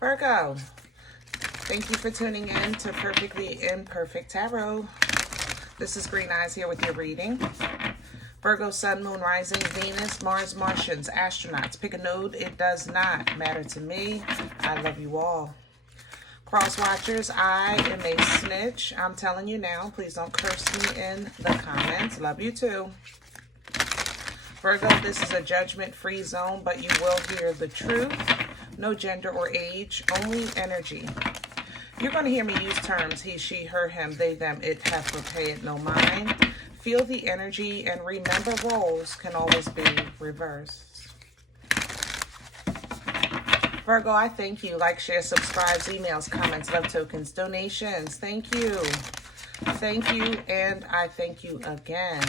Virgo, thank you for tuning in to Perfectly Imperfect Tarot. This is Green Eyes here with your reading. Virgo, Sun, Moon, Rising, Venus, Mars, Martians, astronauts. Pick a node. It does not matter to me. I love you all. Cross watchers, I am a snitch. I'm telling you now. Please don't curse me in the comments. Love you too. Virgo, this is a judgment-free zone, but you will hear the truth. No gender or age, only energy. You're going to hear me use terms he, she, her, him, they, them, it, heifer, pay it, no mind. Feel the energy and remember roles can always be reversed. Virgo, I thank you. Like, share, subscribe, emails, comments, love tokens, donations. Thank you. Thank you, and I thank you again.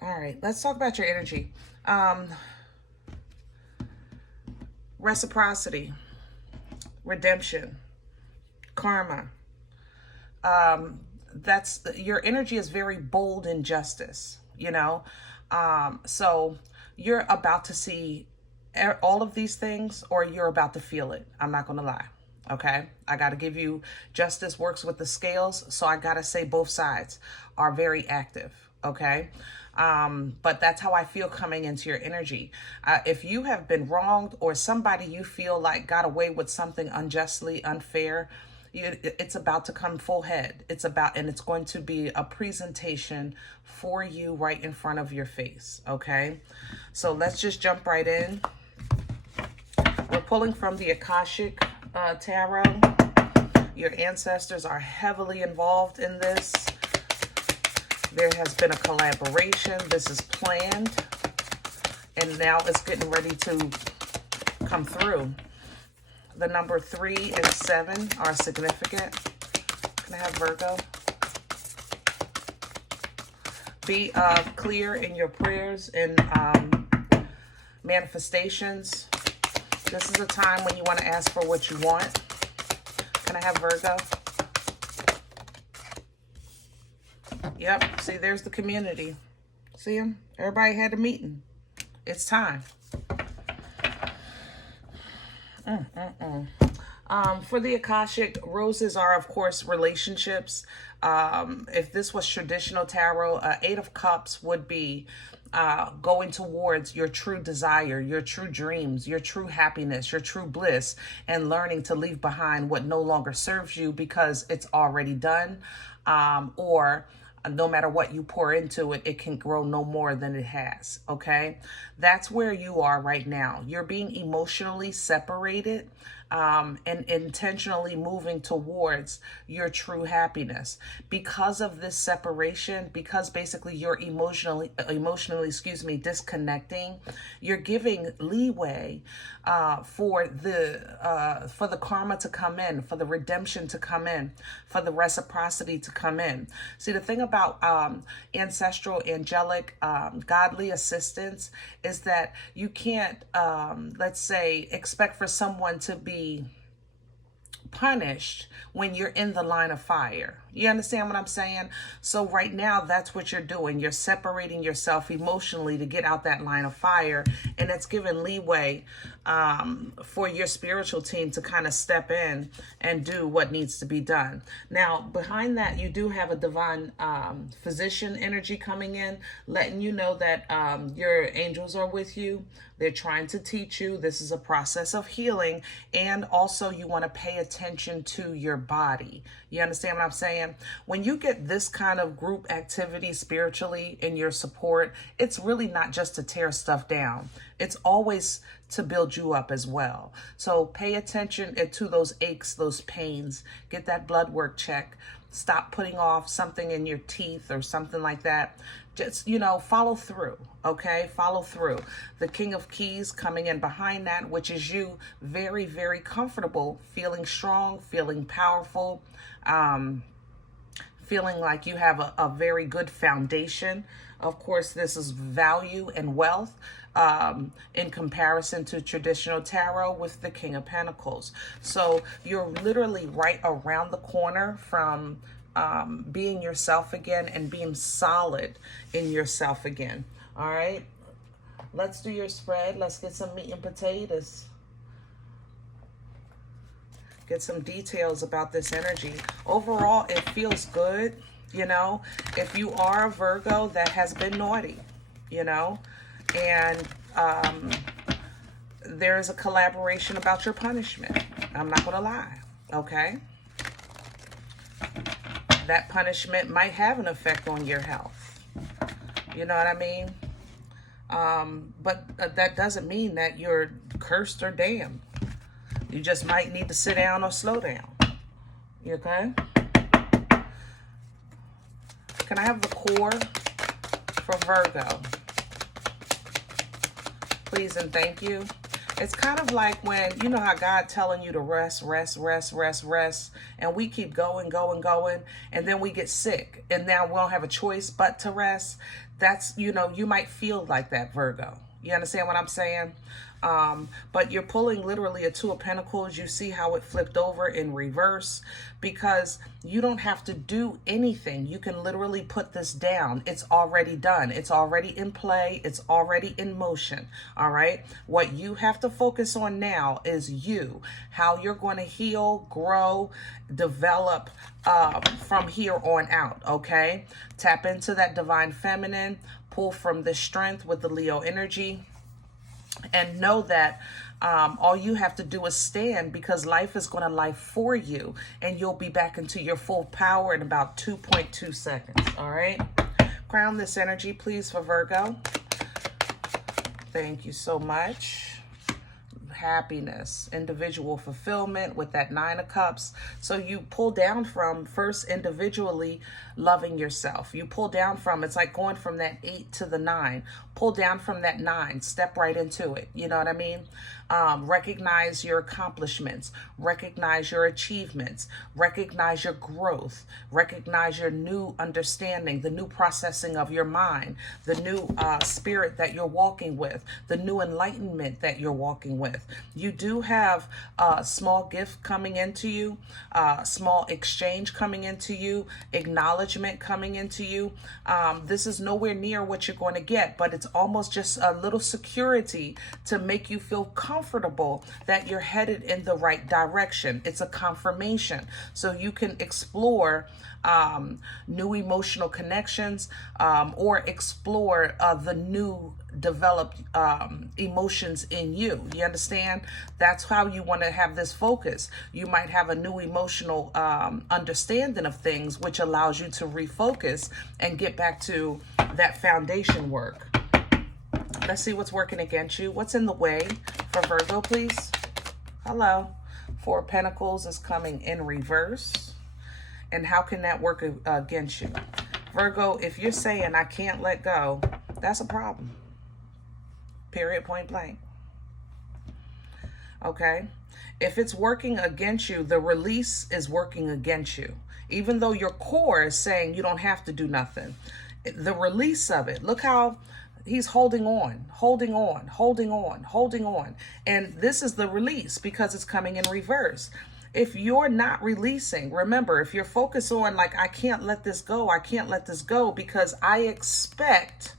All right, let's talk about your energy. Reciprocity, redemption, karma. That's your energy is very bold in justice, you know. So you're about to see all of these things, or you're about to feel it. I'm not going to lie. Okay, I got to give you, justice works with the scales, so I got to say both sides are very active. Okay. But that's how I feel coming into your energy. If you have been wronged, or somebody you feel like got away with something unjustly, unfair, it's about to come full head. And it's going to be a presentation for you right in front of your face. Okay. So let's just jump right in. We're pulling from the Akashic Tarot. Your ancestors are heavily involved in this. There has been a collaboration. This is planned. And now it's getting ready to come through. The number 3 and 7 are significant. Can I have Virgo? Be clear in your prayers and manifestations. This is a time when you want to ask for what you want. Can I have Virgo? Yep, see, there's the community. See them? Everybody had a meeting. It's time. For the Akashic, roses are, of course, relationships. If this was traditional tarot, 8 of Cups would be going towards your true desire, your true dreams, your true happiness, your true bliss, and learning to leave behind what no longer serves you because it's already done, or no matter what you pour into it, it can grow no more than it has, okay? That's where you are right now. You're being emotionally separated and intentionally moving towards your true happiness. Because of this separation, because basically you're emotionally, disconnecting, you're giving leeway for the karma to come in, for the redemption to come in, for the reciprocity to come in. See, the thing about ancestral, angelic, godly assistance is that you can't, let's say, expect for someone to be punished when you're in the line of fire. You understand what I'm saying? So right now, that's what you're doing. You're separating yourself emotionally to get out that line of fire, and it's given leeway for your spiritual team to kind of step in and do what needs to be done. Now, behind that, you do have a divine physician energy coming in, letting you know that your angels are with you. They're trying to teach you. This is a process of healing. And also you want to pay attention to your body. You understand what I'm saying? When you get this kind of group activity spiritually in your support, it's really not just to tear stuff down. It's always to build you up as well. So pay attention to those aches, those pains. Get that blood work check. Stop putting off something in your teeth or something like that. Just, follow through, okay? Follow through. The King of Keys coming in behind that, which is you very, very comfortable, feeling strong, feeling powerful, feeling like you have a very good foundation. Of course, this is value and wealth in comparison to traditional tarot with the King of Pentacles. So you're literally right around the corner from being yourself again and being solid in yourself again. All right. Let's do your spread. Let's get some meat and potatoes. Get some details about this energy. Overall, it feels good, you know. If you are a Virgo that has been naughty, you know, and there is a collaboration about your punishment. I'm not going to lie, okay? That punishment might have an effect on your health. You know what I mean? But that doesn't mean that you're cursed or damned. You just might need to sit down or slow down. You okay? Can I have the core for Virgo? Please and thank you. It's kind of like when, you know how God telling you to rest, and we keep going, and then we get sick, and now we don't have a choice but to rest. That's, you know, you might feel like that, Virgo. You understand what I'm saying? But you're pulling literally a Two of Pentacles. You see how it flipped over in reverse, because you don't have to do anything. You can literally put this down. It's already done. It's already in play. It's already in motion. All right. What you have to focus on now is you, how you're going to heal, grow, develop from here on out. Okay. Tap into that divine feminine, pull from the strength with the Leo energy. And know that all you have to do is stand, because life is going to life for you, and you'll be back into your full power in about 2.2 seconds. All right. Crown this energy, please, for Virgo. Thank you so much. Happiness, individual fulfillment with that Nine of Cups. So you pull down from first individually loving yourself. You pull down from, it's like going from that 8 to the 9. Pull down from that 9, step right into it. You know what I mean? Recognize your accomplishments, recognize your achievements, recognize your growth, recognize your new understanding, the new processing of your mind, the new spirit that you're walking with, the new enlightenment that you're walking with. You do have a small gift coming into you, small exchange coming into you, acknowledgement coming into you. This is nowhere near what you're going to get, but it's almost just a little security to make you feel comfortable that you're headed in the right direction. It's a confirmation. So you can explore new emotional connections, or explore the new developed emotions in you. You understand? That's how you want to have this focus. You might have a new emotional understanding of things, which allows you to refocus and get back to that foundation work. Let's see what's working against you. What's in the way for Virgo, please? Hello. Four of Pentacles is coming in reverse. And how can that work against you? Virgo, if you're saying I can't let go, that's a problem. Period, point blank. Okay? If it's working against you, the release is working against you. Even though your core is saying you don't have to do nothing. The release of it, look how he's holding on. And this is the release, because it's coming in reverse. If you're not releasing, remember, if you're focused on like, I can't let this go, because I expect,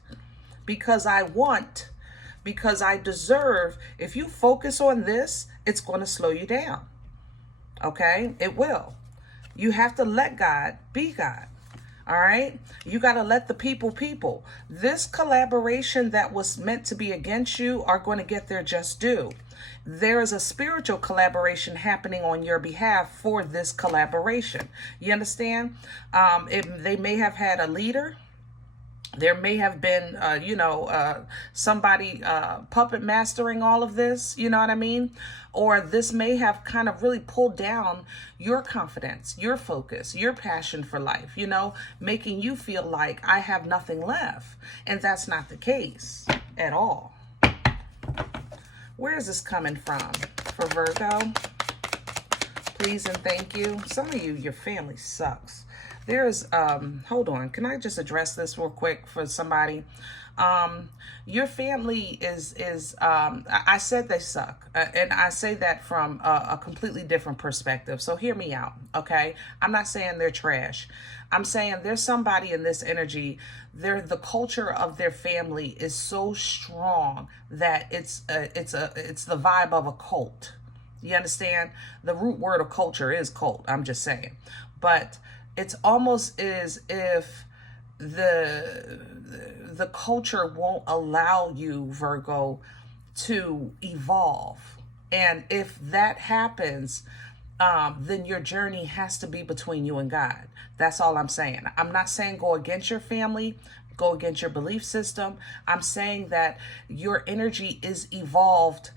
because I want, because I deserve. If you focus on this, it's going to slow you down. Okay? It will. You have to let God be God. All right? You got to let the people. This collaboration that was meant to be against you are going to get their just due. There is a spiritual collaboration happening on your behalf for this collaboration. You understand? They may have had a leader. There may have been, somebody puppet mastering all of this, you know what I mean? Or this may have kind of really pulled down your confidence, your focus, your passion for life, making you feel like I have nothing left. And that's not the case at all. Where is this coming from for Virgo? Please and thank you. Some of you, your family sucks. there's, hold on, can I just address this real quick for somebody? Your family is I said they suck, and I say that from a completely different perspective. So hear me out, okay? I'm not saying they're trash. I'm saying there's somebody in this energy. The culture of their family is so strong that it's the vibe of a cult. You understand? The root word of culture is cult. I'm just saying, but it's almost as if the culture won't allow you, Virgo, to evolve. And if that happens, then your journey has to be between you and God. That's all I'm saying. I'm not saying go against your family, go against your belief system. I'm saying that your energy is evolved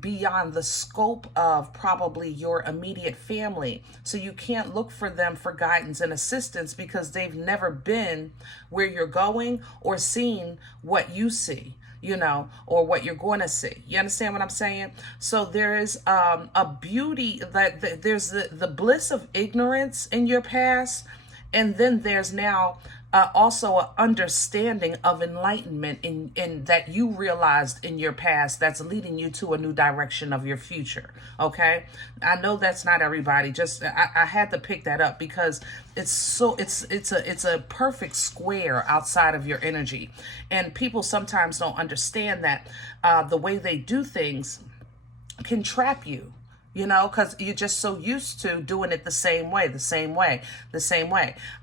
beyond the scope of probably your immediate family. So you can't look for them for guidance and assistance because they've never been where you're going or seen what you see, you know, or what you're going to see. You understand what I'm saying? So there is a beauty, that there's the bliss of ignorance in your past, and then there's now also an understanding of enlightenment in that you realized in your past that's leading you to a new direction of your future. Okay, I know that's not everybody. Just I had to pick that up because it's a perfect square outside of your energy, and people sometimes don't understand that the way they do things can trap you. You know, because you're just so used to doing it the same way.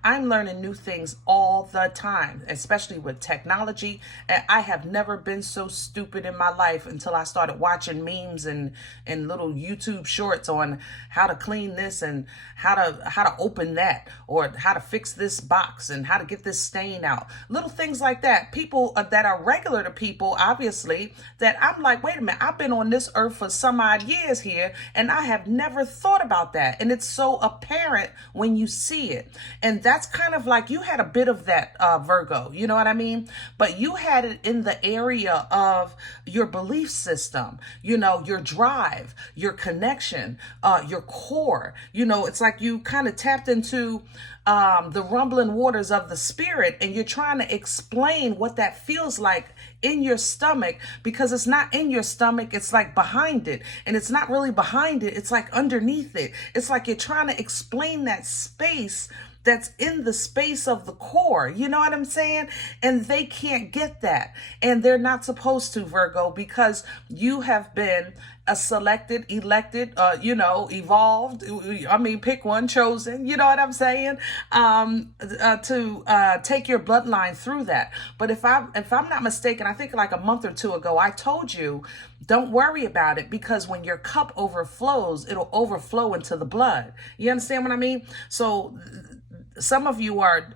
I'm learning new things all the time, especially with technology. And I have never been so stupid in my life until I started watching memes and little YouTube shorts on how to clean this and how to open that, or how to fix this box and how to get this stain out. Little things like that. People that are regular to people, obviously, that I'm like, wait a minute, I've been on this earth for some odd years here, and I have never thought about that. And it's so apparent when you see it. And that's kind of like you had a bit of that, Virgo, you know what I mean? But you had it in the area of your belief system, you know, your drive, your connection, your core. You know, it's like you kind of tapped into the rumbling waters of the spirit, and you're trying to explain what that feels like in your stomach, because it's not in your stomach, it's like behind it, and it's not really behind it, it's like underneath it. It's like you're trying to explain that space that's in the space of the core. You know what I'm saying? And they can't get that. And they're not supposed to, Virgo, because you have been a selected, elected, evolved. I mean, pick one, chosen. You know what I'm saying? To take your bloodline through that. But if I'm not mistaken, I think like a month or two ago, I told you, don't worry about it, because when your cup overflows, it'll overflow into the blood. You understand what I mean? So some of you are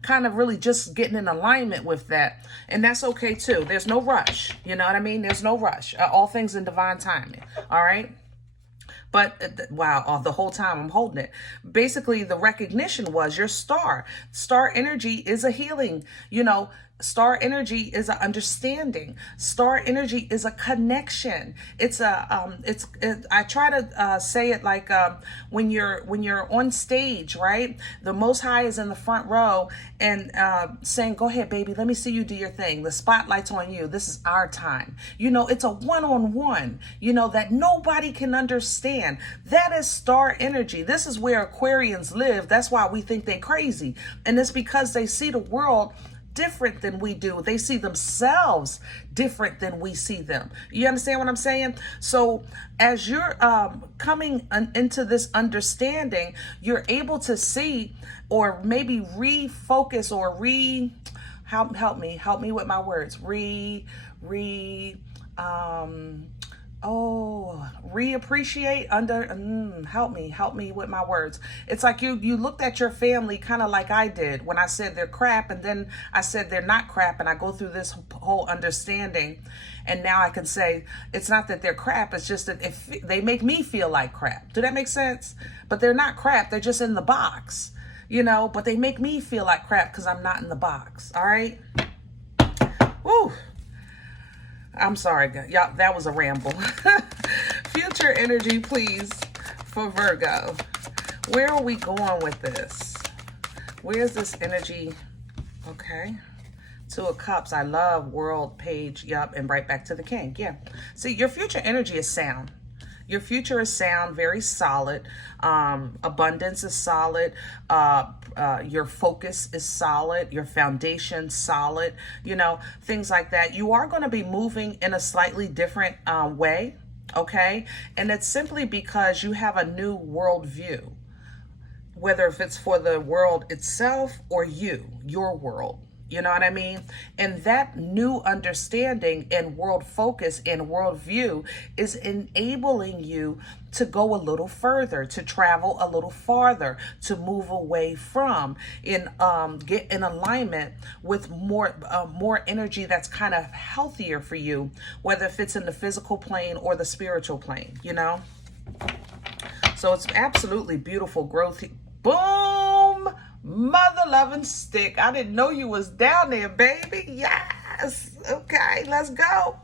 kind of really just getting in alignment with that. And that's okay too. There's no rush. You know what I mean? There's no rush. All things in divine timing. All right. But wow, the whole time I'm holding it. Basically, the recognition was your star. Star energy is a healing, you know. Star energy is an understanding. Star energy is a connection. I try to say it like when you're on stage, right? The Most High is in the front row and saying, "Go ahead, baby. Let me see you do your thing. The spotlight's on you. This is our time." You know, it's a one-on-one. You know that nobody can understand. That is star energy. This is where Aquarians live. That's why we think they're crazy, and it's because they see the world different than we do. They see themselves different than we see them. You understand what I'm saying? So as you're coming into this understanding, you're able to see, or maybe refocus, or help me with my words. Reappreciate, help me with my words. It's like you looked at your family kind of like I did when I said they're crap, and then I said they're not crap, and I go through this whole understanding, and now I can say it's not that they're crap, it's just that if they make me feel like crap. Do that make sense? But they're not crap, they're just in the box, you know, but they make me feel like crap because I'm not in the box. All right. Woo. I'm sorry, y'all, that was a ramble. Future energy, please, for Virgo. Where are we going with this? Where's this energy? Okay. Two of Cups. I love World, Page. Yup. And right back to the King. Yeah. See, your future energy is sound. Your future is sound, very solid. Abundance is solid. Your focus is solid. Your foundation solid. You know, things like that. You are going to be moving in a slightly different way. Okay. And it's simply because you have a new worldview, whether if it's for the world itself or your world. You know what I mean? And that new understanding and world focus and worldview is enabling you to go a little further, to travel a little farther, to move away from, get in alignment with more energy that's kind of healthier for you, whether if it's in the physical plane or the spiritual plane, you know? So it's absolutely beautiful growth. Boom! Mother loving stick. I didn't know you was down there, baby. Yes. Okay, let's go.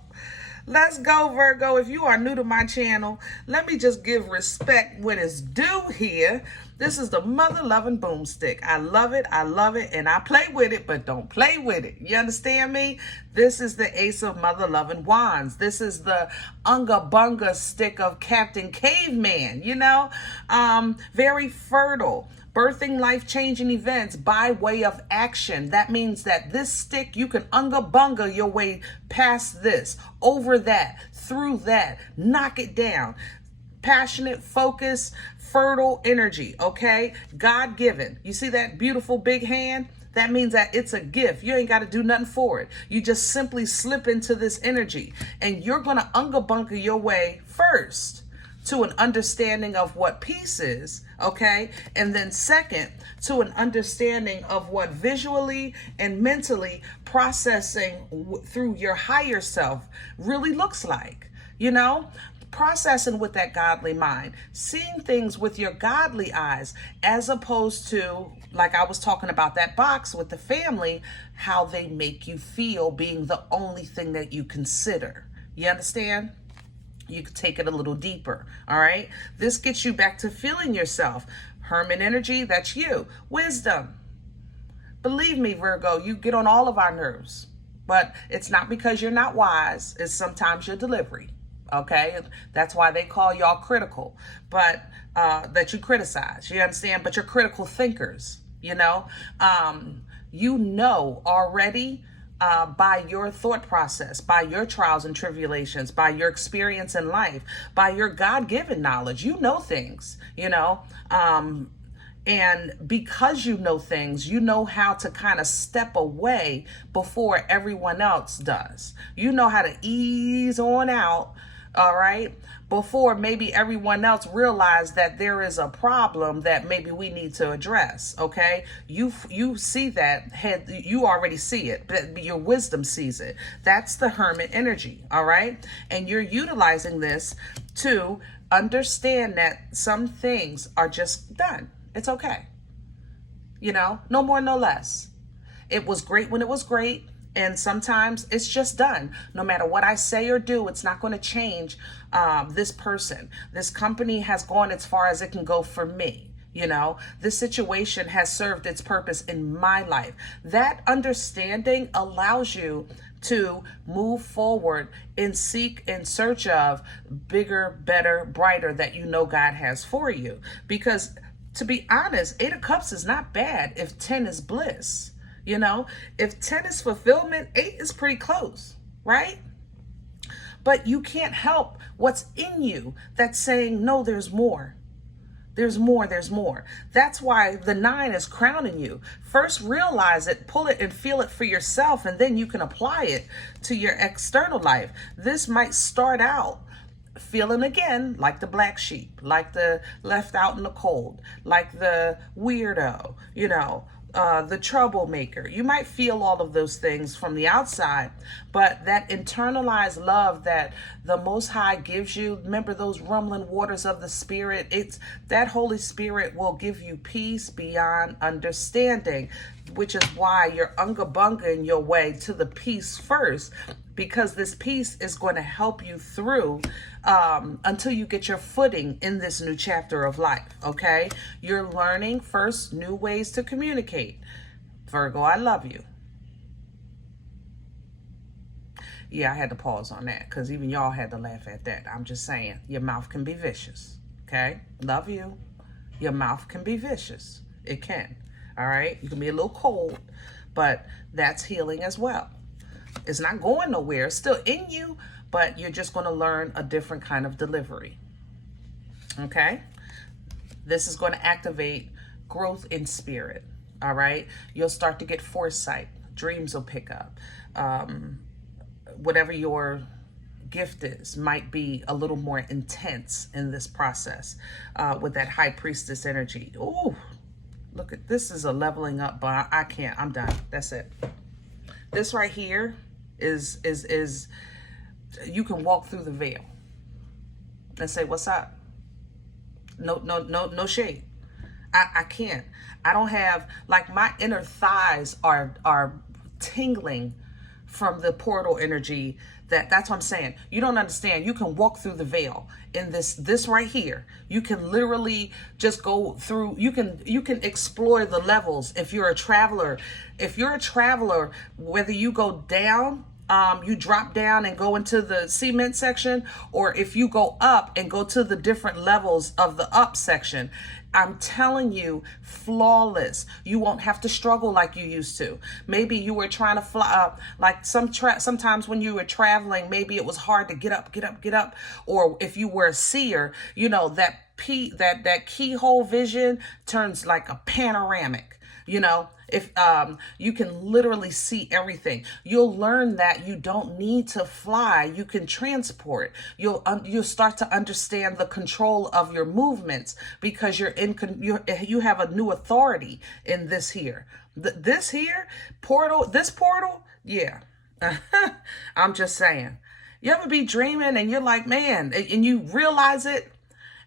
Let's go, Virgo. If you are new to my channel, let me just give respect when it's due here. This is the mother loving boomstick. I love it, and I play with it, but don't play with it. You understand me? This is the Ace of Mother Loving Wands. This is the Unga Bunga stick of Captain Caveman, you know? Very fertile. Birthing life-changing events by way of action. That means that this stick, you can unga bunga your way past this, over that, through that, knock it down. Passionate, focus, fertile energy, okay? God-given. You see that beautiful big hand? That means that it's a gift. You ain't got to do nothing for it. You just simply slip into this energy, and you're going to unga bunga your way first to an understanding of what peace is, okay? And then second, to an understanding of what visually and mentally processing through your higher self really looks like, you know? Processing with that godly mind, seeing things with your godly eyes, as opposed to, like I was talking about that box with the family, how they make you feel being the only thing that you consider. You understand? You can take it a little deeper, all right? This gets you back to feeling yourself. Hermit energy, that's you. Wisdom. Believe me, Virgo, you get on all of our nerves. But it's not because you're not wise. It's sometimes your delivery, okay? That's why they call y'all critical, but that you criticize, you understand? But you're critical thinkers, you know? You know already by your thought process, by your trials and tribulations, by your experience in life, by your God-given knowledge. You know things, you know, and because you know things, you know how to kind of step away before everyone else does. You know how to ease on out, all right, before maybe everyone else realize that there is a problem that maybe we need to address, okay? You see that, you already see it, but your wisdom sees it. That's the hermit energy, all right? And you're utilizing this to understand that some things are just done. It's okay. You know, no more, no less. It was great when it was great. And sometimes it's just done. No matter what I say or do, it's not going to change this person. This company has gone as far as it can go for me. You know, this situation has served its purpose in my life. That understanding allows you to move forward and seek in search of bigger, better, brighter that you know God has for you. Because to be honest, 8 of Cups is not bad if 10 is bliss. You know, if 10 is fulfillment, 8 is pretty close, right? But you can't help what's in you that's saying, no, there's more. There's more, there's more. That's why the 9 is crowning you. First, realize it, pull it and feel it for yourself, and then you can apply it to your external life. This might start out feeling again like the black sheep, like the left out in the cold, like the weirdo, you know, the troublemaker. You might feel all of those things from the outside, but that internalized love that the Most High gives you, remember those rumbling waters of the Spirit, it's that Holy Spirit will give you peace beyond understanding, which is why you're unga bunga in your way to the peace first, because this piece is going to help you through until you get your footing in this new chapter of life, okay? You're learning first new ways to communicate. Virgo, I love you. Yeah, I had to pause on that because even y'all had to laugh at that. I'm just saying, your mouth can be vicious, okay? Love you. Your mouth can be vicious. It can, all right? You can be a little cold, but that's healing as well. It's not going nowhere. It's still in you, but you're just going to learn a different kind of delivery, okay? This is going to activate growth in spirit, all right? You'll start to get foresight. Dreams will pick up. Whatever your gift is might be a little more intense in this process with that high priestess energy. Oh, look at this is a leveling up, but I can't. I'm done. That's it. This right here is you can walk through the veil and say, what's up? No shade. I can't. I don't have, like, my inner thighs are tingling from the portal energy. That's what I'm saying. You don't understand. You can walk through the veil in this right here. You can literally just go through. You can explore the levels. If you're a traveler, whether you go down, you drop down and go into the cement section, or if you go up and go to the different levels of the up section, I'm telling you, flawless. You won't have to struggle like you used to. Maybe you were trying to fly, like sometimes when you were traveling, maybe it was hard to get up. Or if you were a seer, you know, that keyhole vision turns like a panoramic, you know. If you can literally see everything, you'll learn that you don't need to fly. You can transport. You'll start to understand the control of your movements because you have a new authority in this here. This portal. Yeah. I'm just saying. You ever be dreaming and you're like, man, and you realize it.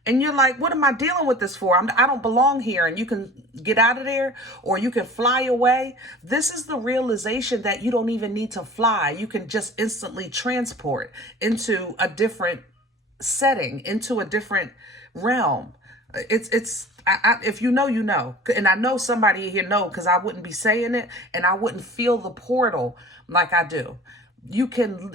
And you're like, what am I dealing with this for? I don't belong here. And you can get out of there, or you can fly away. This is the realization that you don't even need to fly. You can just instantly transport into a different setting, into a different realm. If you know, you know. And I know somebody here know, because I wouldn't be saying it and I wouldn't feel the portal like I do. You can,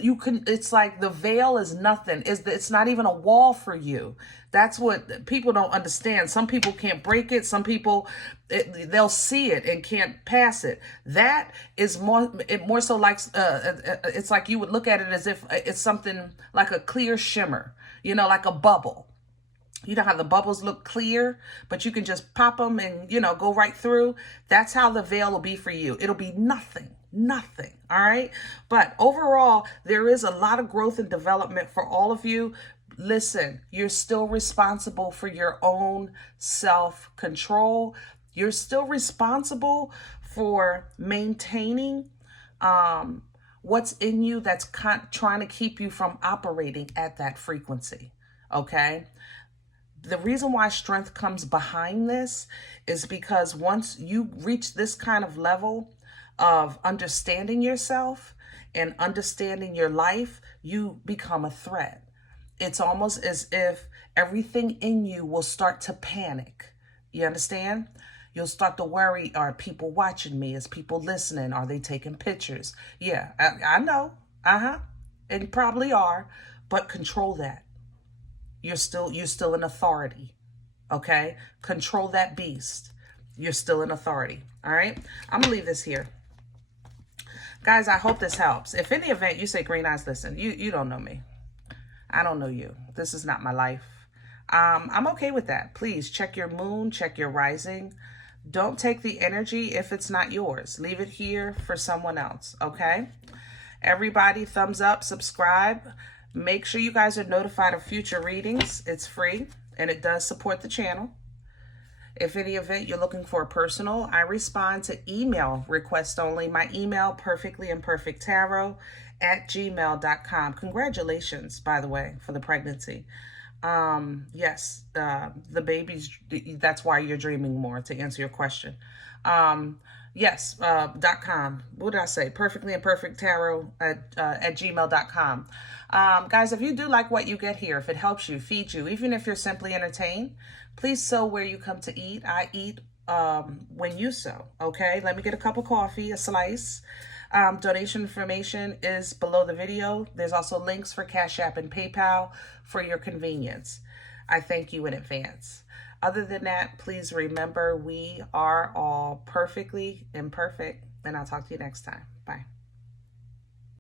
it's like the veil is nothing. It's not even a wall for you. That's what people don't understand. Some people can't break it. Some people, they'll see it and can't pass it. That is more so like, it's like you would look at it as if it's something like a clear shimmer, you know, like a bubble. You know how the bubbles look clear, but you can just pop them and, you know, go right through. That's how the veil will be for you. It'll be nothing. All right. But overall, there is a lot of growth and development for all of you. Listen, you're still responsible for your own self-control. You're still responsible for maintaining what's in you that's trying to keep you from operating at that frequency. Okay. The reason why strength comes behind this is because once you reach this kind of level of understanding yourself and understanding your life, you become a threat. It's almost as if everything in you will start to panic. You understand? You'll start to worry, are people watching me? Is people listening? Are they taking pictures? Yeah, I know. And probably are, but control that. You're still an authority. Okay? Control that beast. You're still an authority. All right? I'm going to leave this here. Guys, I hope this helps. If in the event you say, Green Eyes, listen, you don't know me. I don't know you. This is not my life. I'm okay with that. Please check your moon, check your rising. Don't take the energy if it's not yours. Leave it here for someone else, okay? Everybody, thumbs up, subscribe. Make sure you guys are notified of future readings. It's free, and it does support the channel. If in the event you're looking for a personal, I respond to email requests only. My email, perfectlyimperfecttarot@gmail.com. Congratulations, by the way, for the pregnancy. Yes, the baby's, that's why you're dreaming more, to answer your question. Yes, .com. What did I say? Perfectlyimperfecttarot at gmail.com. Guys, if you do like what you get here, if it helps you, feeds you, even if you're simply entertained, please sow where you come to eat. I eat when you sow, okay? Let me get a cup of coffee, a slice. Donation information is below the video. There's also links for Cash App and PayPal for your convenience. I thank you in advance. Other than that, please remember we are all perfectly imperfect, and I'll talk to you next time. Bye.